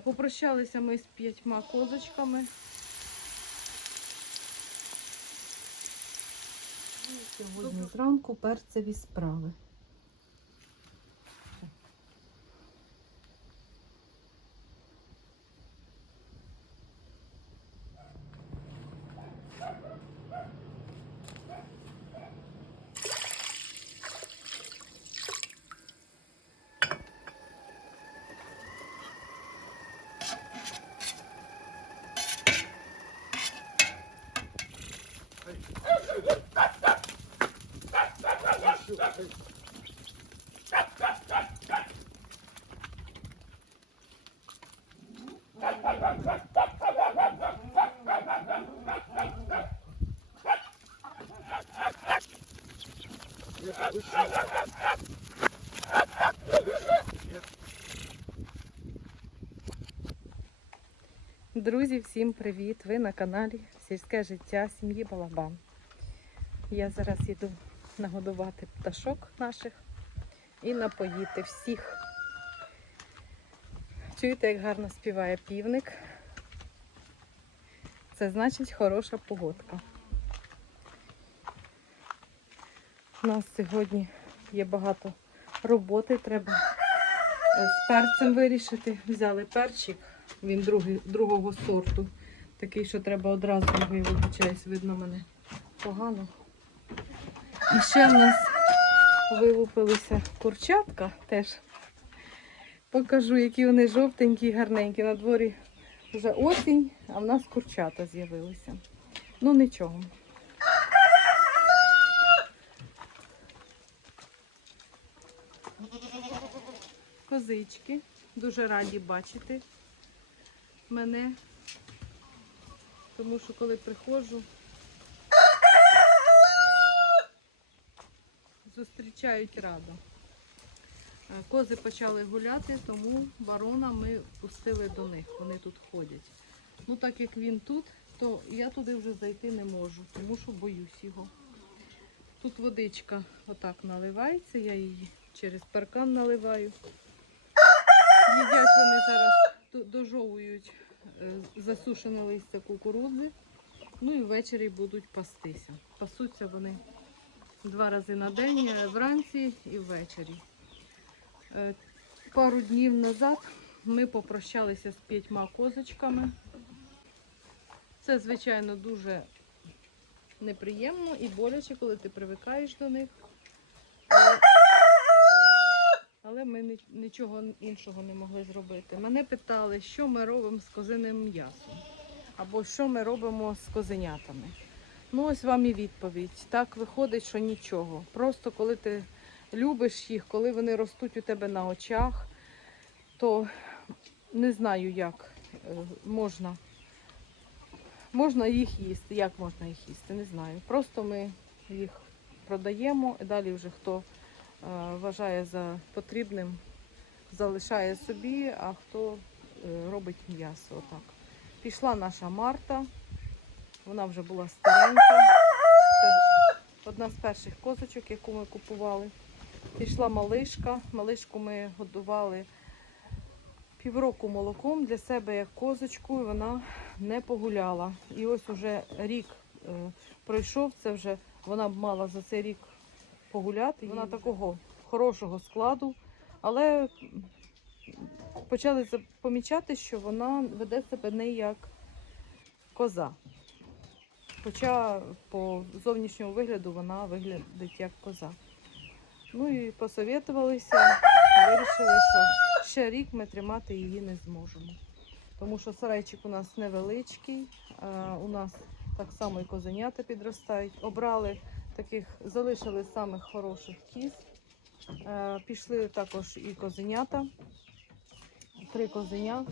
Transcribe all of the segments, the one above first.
Попрощалися ми з п'ятьма козочками. Сьогодні зранку перцеві справи. Друзі, всім привіт! Ви на каналі Сільське життя сім'ї Балабан. Я зараз іду нагодувати пташок наших і напоїти всіх. Чуєте, як гарно співає півник? Це значить хороша погодка. У нас сьогодні є багато роботи, треба з перцем вирішити. Взяли перчик, він другий, другого сорту. Такий, що треба одразу я вибачаюсь, видно мене погано. І ще в нас вилупилися курчатка теж. Покажу, які вони жовтенькі гарненькі. На дворі вже осінь, а в нас курчата з'явилися. Ну нічого. Козички. Дуже раді бачити мене. Тому що коли приходжу, зустрічають радо. Е, Кози почали гуляти, тому барона ми пустили до них. Вони тут ходять. Ну так як він тут, то я туди вже зайти не можу, тому що боюсь його. Тут водичка отак наливається, я її через паркан наливаю. Їдять вони зараз, дожовують е, засушене листя кукурудзи. Ну і ввечері будуть пастися. Пасуться вони два рази на день, е, вранці і ввечері. Е, Пару днів назад ми попрощалися з п'ятьма козочками. Це, звичайно, дуже неприємно і боляче, коли ти привикаєш до них. Але, ми нічого іншого не могли зробити. Мене питали, що ми робимо з козиним м'ясом, або що ми робимо з козенятами. Ну, ось вам і відповідь. Так виходить, що нічого. Просто коли ти любиш їх, коли вони ростуть у тебе на очах, то не знаю, як е, можна. Можна їх їсти. Як можна їх їсти? Не знаю. Просто ми їх продаємо, і далі вже хто вважає за потрібним, залишає собі, а хто е, робить м'ясо. Отак. Пішла наша Марта, вона вже була старенька. Це одна з перших козочок, яку ми купували. Пішла малишка. Малишку ми годували півроку молоком для себе як козочку, і вона не погуляла. І ось уже рік е, пройшов, це вже вона б мала за цей рік погуляти. Вона такого хорошого складу, але почали помічати, що вона веде себе не як коза. Хоча по зовнішньому вигляду вона виглядить як коза. Ну і посовітувалися, вирішили, що ще рік ми тримати її не зможемо. Тому що сарайчик у нас невеличкий, у нас так само і козенята підростають. Обрали таких, залишили самих хороших кіз. Е, Пішли також і козенята, три козеня.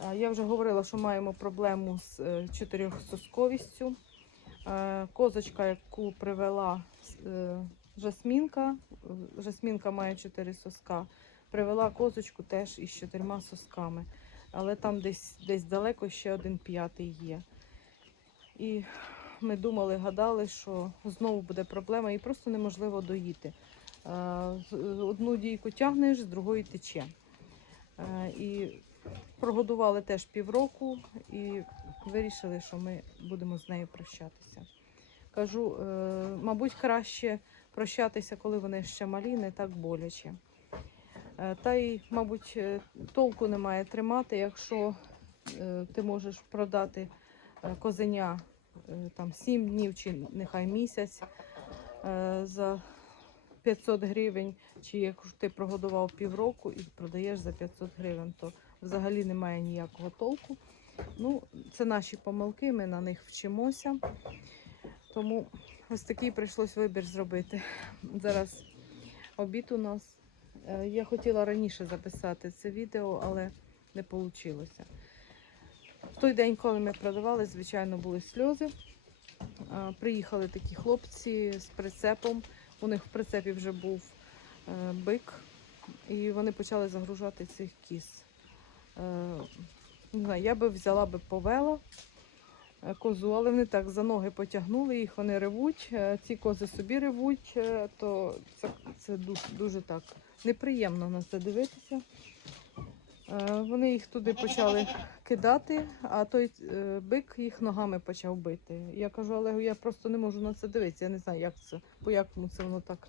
Е, Я вже говорила, що маємо проблему з е, чотирьохсосковістю. Козочка, яку привела Жасмінка, Жасмінка має чотири соска, привела козочку теж із чотирма сосками. Але там десь, десь далеко ще один п'ятий є. І ми думали, гадали, що знову буде проблема, і просто неможливо доїти. Е, Одну дійку тягнеш, з другої тече. Е, І Прогодували теж півроку і вирішили, що ми будемо з нею прощатися. Кажу, е, мабуть, краще прощатися, коли вони ще малі, не так боляче. Та й, мабуть, толку немає тримати, якщо ти можеш продати козеня там 7 днів чи нехай місяць е, за 500 гривень, чи якщо ти прогодував півроку і продаєш за 500 гривень, то взагалі немає ніякого толку. Ну, це наші помилки, ми на них вчимося. Тому ось такий прийшлось вибір зробити. Зараз обід у нас. Е, Я хотіла раніше записати це відео, але не вийшло. Той день, коли ми продавали, звичайно, були сльози. Приїхали такі хлопці з прицепом. У них в прицепі вже був е, бик, і вони почали загружати цих кіз. Е, Не знаю, я би взяла би повела е, козу, але вони так за ноги потягнули їх, вони ревуть. Ці кози собі ревуть, то це, це дуже, дуже так неприємно на це дивитися. Е, Вони їх туди почали кидати, а той е, бик їх ногами почав бити. Я кажу, але я просто не можу на це дивитися. Я не знаю, як це, по якому це воно так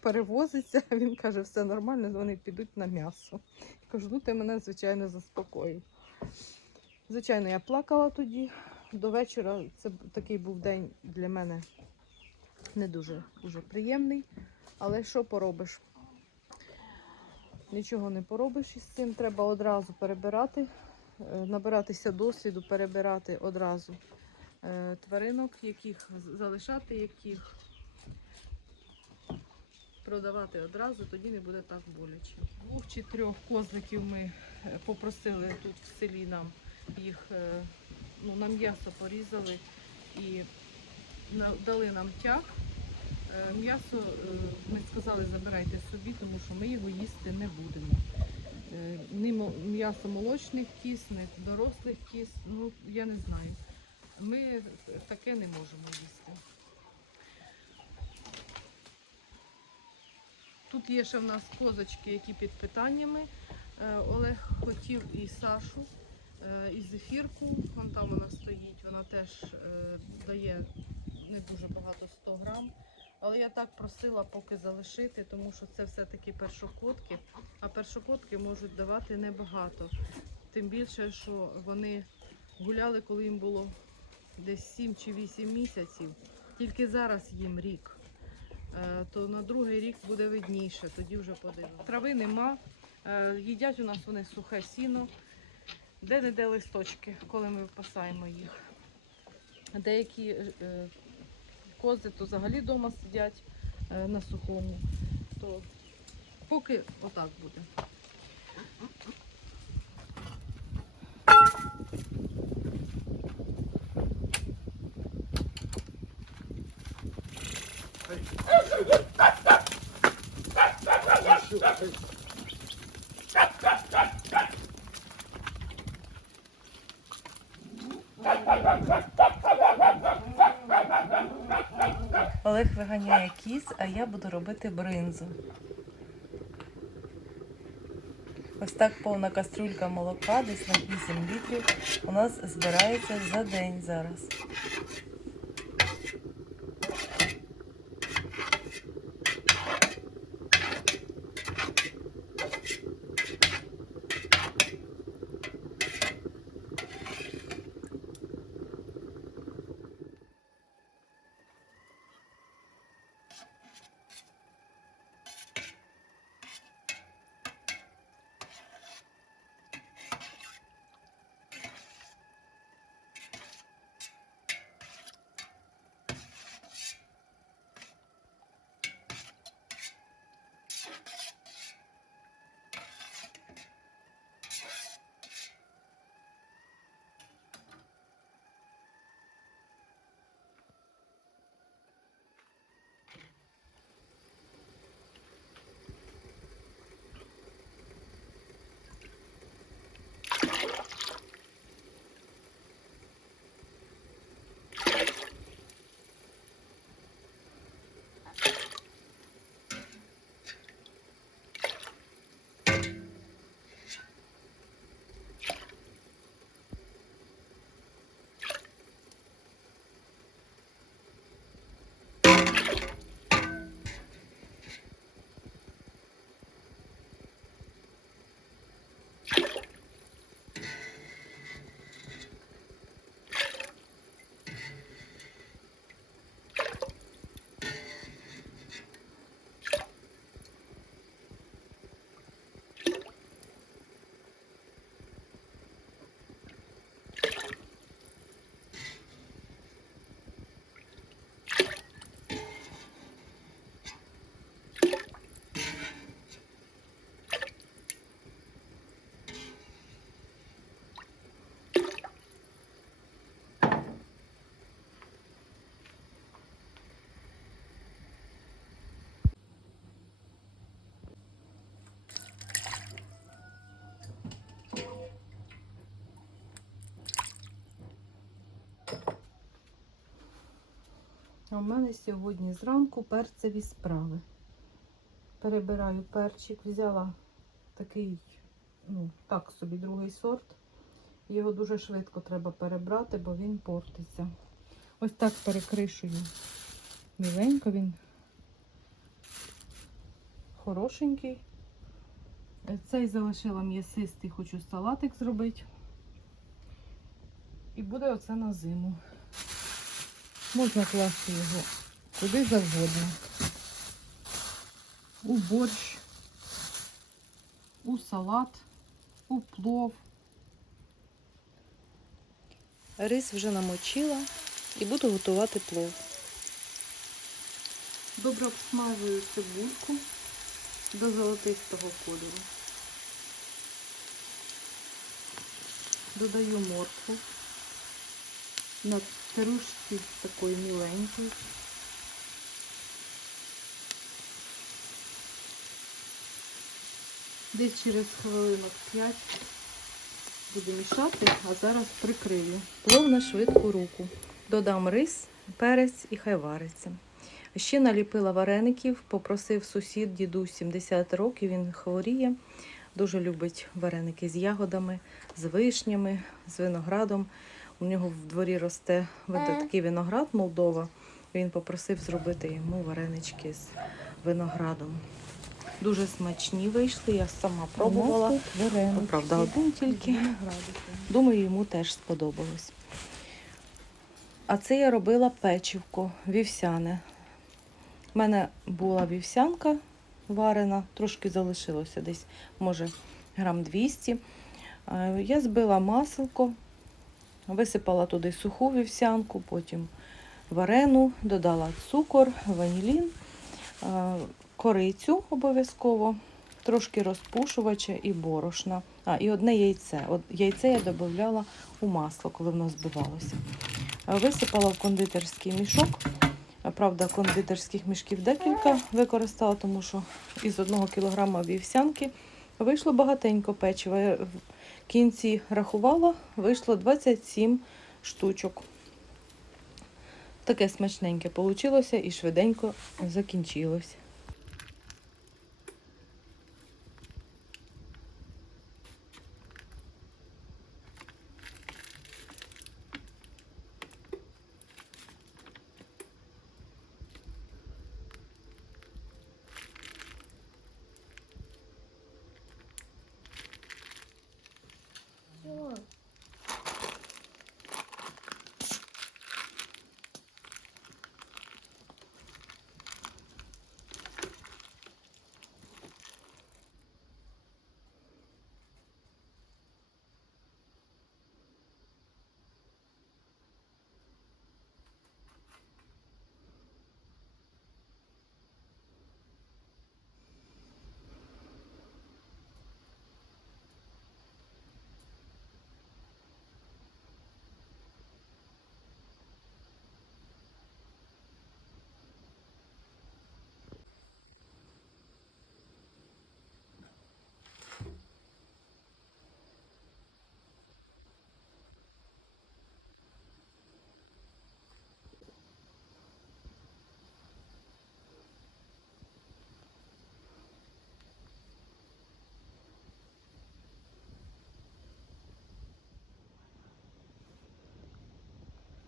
перевозиться. Він каже, все нормально, вони підуть на м'ясо. Я кажу, ну ти мене, звичайно, заспокоїв. Звичайно, я плакала тоді. До вечора це такий був день для мене не дуже, дуже приємний. Але що поробиш? Нічого не поробиш із цим. Треба одразу перебирати, е, набиратися досвіду, перебирати одразу е, тваринок, яких залишати, яких продавати одразу, тоді не буде так боляче. Двох чи трьох козликів ми е, попросили тут в селі нам їх ну, на м'ясо порізали і дали нам тяг. Е, М'ясо е, ми сказали, забирайте собі, тому що ми його їсти не будемо. Е, Ні м'ясо молочних кіз, ні дорослих кіз, ну я не знаю. Ми таке не можемо їсти. Тут є ще в нас козочки, які під питаннями. Олег хотів і Сашу, і зефірку. Вон там вона стоїть, вона теж дає не дуже багато 100 грам. Але я так просила поки залишити, тому що це все-таки першокотки, а першокотки можуть давати небагато. Тим більше, що вони гуляли, коли їм було десь 7 чи 8 місяців. Тільки зараз їм рік. Е, То на другий рік буде видніше, тоді вже подивимося. Трави нема. Е, Їдять у нас вони сухе сіно, де-не-де листочки, коли ми випасаємо їх. Деякі е, кози то взагалі вдома сидять е, на сухому. То поки отак буде. Олег виганяє кіз, а я буду робити бринзу. Ось так повна каструлька молока, десь на 8 літрів, у нас збирається за день зараз. В мене сьогодні зранку перцеві справи. Перебираю перчик, взяла такий, ну, так собі другий сорт. Його дуже швидко треба перебрати, бо він портиться. Ось так перекришую. Міленько він хорошенький. Цей залишила м'ясистий, хочу салатик зробити. І буде оце на зиму. Можна класти його куди завгодно. У борщ, у салат, у плов. Рис вже намочила і буду готувати плов. Добре обсмажую цибульку до золотистого кольору. Додаю моркву на терушці такої міленької. Десь через хвилинок 5 буду мішати, а зараз прикрию. Плов на швидку руку. Додам рис, перець і хай вариться. Ще наліпила вареників, попросив сусід, дідусь 70 років, він хворіє. Дуже любить вареники з ягодами, з вишнями, з виноградом. У нього в дворі росте такий виноград Молдова. Він попросив зробити йому варенички з виноградом. Дуже смачні вийшли, я сама пробувала. Правда, один тільки. Думаю, йому теж сподобалось. А це я робила печівко вівсяне. У мене була вівсянка варена, трошки залишилося десь, може, грам 200. Е, Я збила маселко, висипала туди суху вівсянку, потім варену, додала цукор, ванілін, е, корицю обов'язково, трошки розпушувача і борошна. А, і одне яйце. Яйце я додавала у масло, коли воно збивалося. Е, Висипала в кондитерський мішок. Е, Правда, кондитерських мішків декілька використала, тому що із одного кілограма вівсянки вийшло багатенько печива. В кінці рахувала, вийшло 27 штучок. Таке смачненьке вийшло і швиденько закінчилось.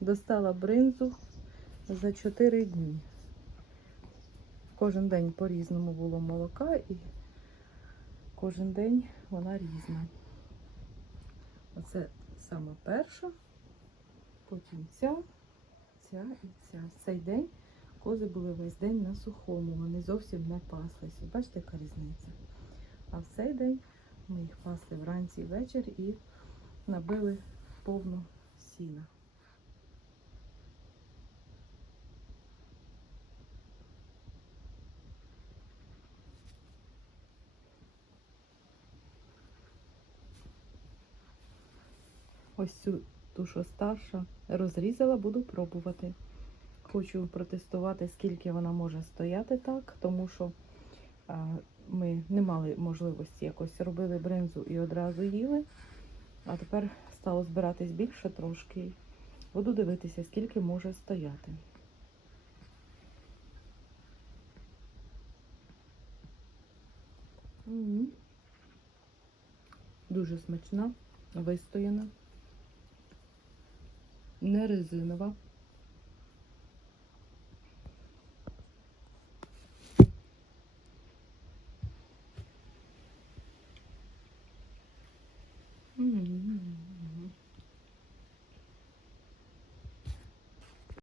Достала бринзу за 4 дні. Кожен день по-різному було молока і кожен день вона різна. Оце саме перша, потім ця, ця і ця. В цей день кози були весь день на сухому, вони зовсім не паслися. Бачите, яка різниця? А в цей день ми їх пасли вранці і ввечері і набили повну сіна. Ось цю тушу старша, розрізала, буду пробувати. Хочу протестувати, скільки вона може стояти так, тому що ми не мали можливості якось робили бринзу і одразу їли. А тепер стало збиратись більше трошки. Буду дивитися, скільки може стояти. Дуже смачна, вистояна не резинова.